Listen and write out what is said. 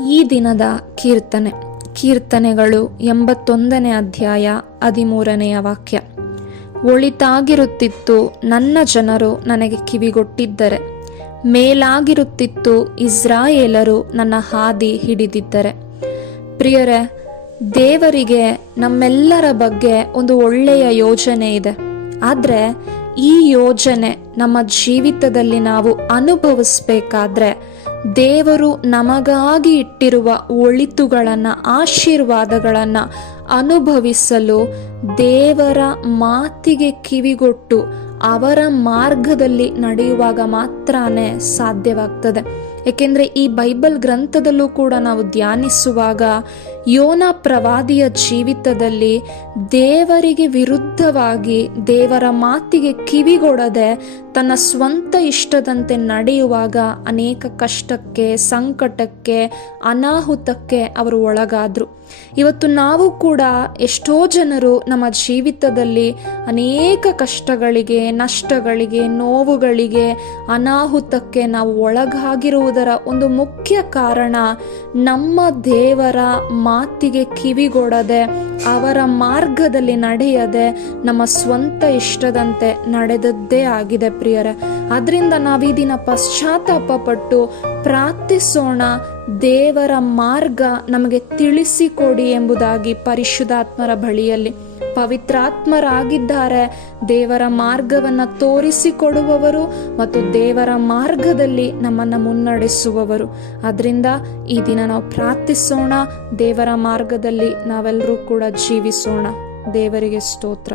ಈ ದಿನದ ಕೀರ್ತನೆಗಳು 81ನೇ ಅಧ್ಯಾಯ 13ನೆಯ ವಾಕ್ಯ. ಒಳಿತಾಗಿರುತ್ತಿತ್ತು ನನ್ನ ಜನರು ನನಗೆ ಕಿವಿಗೊಟ್ಟಿದ್ದರೆ, ಮೇಲಾಗಿರುತ್ತಿತ್ತು ಇಸ್ರಾಯೇಲರು ನನ್ನ ಹಾದಿ ಹಿಡಿದಿದ್ದರೆ. ಪ್ರಿಯರೇ, ದೇವರಿಗೆ ನಮ್ಮೆಲ್ಲರ ಬಗ್ಗೆ ಒಂದು ಒಳ್ಳೆಯ ಯೋಜನೆ ಇದೆ. ಆದರೆ ಈ ಯೋಜನೆ ನಮ್ಮ ಜೀವಿತದಲ್ಲಿ ನಾವು ಅನುಭವಿಸಬೇಕಾದ್ರೆ ದೇವರು ನಮಗಾಗಿ ಇಟ್ಟಿರುವ ಒಳಿತುಗಳನ್ನು, ಆಶೀರ್ವಾದಗಳನ್ನು ಅನುಭವಿಸಲು ದೇವರ ಮಾತಿಗೆ ಕಿವಿಗೊಟ್ಟು ಅವರ ಮಾರ್ಗದಲ್ಲಿ ನಡೆಯುವಾಗ ಮಾತ್ರನೇ ಸಾಧ್ಯವಾಗ್ತದೆ. ಏಕೆಂದರೆ ಈ ಬೈಬಲ್ ಗ್ರಂಥದಲ್ಲೂ ಕೂಡ ನಾವು ಧ್ಯಾನಿಸುವಾಗ ಯೋನ ಪ್ರವಾದಿಯ ಜೀವಿತದಲ್ಲಿ ದೇವರಿಗೆ ವಿರುದ್ಧವಾಗಿ ದೇವರ ಮಾತಿಗೆ ಕಿವಿಗೊಡದೆ ತನ್ನ ಸ್ವಂತ ಇಷ್ಟದಂತೆ ನಡೆಯುವಾಗ ಅನೇಕ ಕಷ್ಟಕ್ಕೆ, ಸಂಕಟಕ್ಕೆ, ಅನಾಹುತಕ್ಕೆ ಅವರು ಒಳಗಾದರು. ಇವತ್ತು ನಾವು ಕೂಡ ಎಷ್ಟೋ ಜನರು ನಮ್ಮ ಜೀವಿತದಲ್ಲಿ ಅನೇಕ ಕಷ್ಟಗಳಿಗೆ, ನಷ್ಟಗಳಿಗೆ, ನೋವುಗಳಿಗೆ, ಅನಾಹುತಕ್ಕೆ ನಾವು ಒಳಗಾಗಿರುವುದರ ಒಂದು ಮುಖ್ಯ ಕಾರಣ ನಮ್ಮ ದೇವರ ಮಾತಿಗೆ ಕಿವಿಗೊಡದೆ, ಅವರ ಮಾರ್ಗದಲ್ಲಿ ನಡೆಯದೆ ನಮ್ಮ ಸ್ವಂತ ಇಷ್ಟದಂತೆ ನಡೆದದ್ದೇ ಆಗಿದೆ ಪ್ರಿಯರೇ. ಅದರಿಂದ ನಾವು ಈ ದಿನ ಪಶ್ಚಾತ್ತಾಪ ಪಟ್ಟು ಪ್ರಾರ್ಥಿಸೋಣ, ದೇವರ ಮಾರ್ಗ ನಮಗೆ ತಿಳಿಸಿಕೊಡಿ ಎಂಬುದಾಗಿ ಪರಿಶುದ್ಧಾತ್ಮರ ಬಳಿಯಲ್ಲಿ. ಪವಿತ್ರಾತ್ಮರಾಗಿದ್ದಾರೆ ದೇವರ ಮಾರ್ಗವನ್ನು ತೋರಿಸಿಕೊಡುವವರು ಮತ್ತು ದೇವರ ಮಾರ್ಗದಲ್ಲಿ ನಮ್ಮನ್ನು ಮುನ್ನಡೆಸುವವರು. ಅದರಿಂದ ಈ ದಿನ ನಾವು ಪ್ರಾರ್ಥಿಸೋಣ, ದೇವರ ಮಾರ್ಗದಲ್ಲಿ ನಾವೆಲ್ಲರೂ ಕೂಡ ಜೀವಿಸೋಣ. ದೇವರಿಗೆ ಸ್ತೋತ್ರ.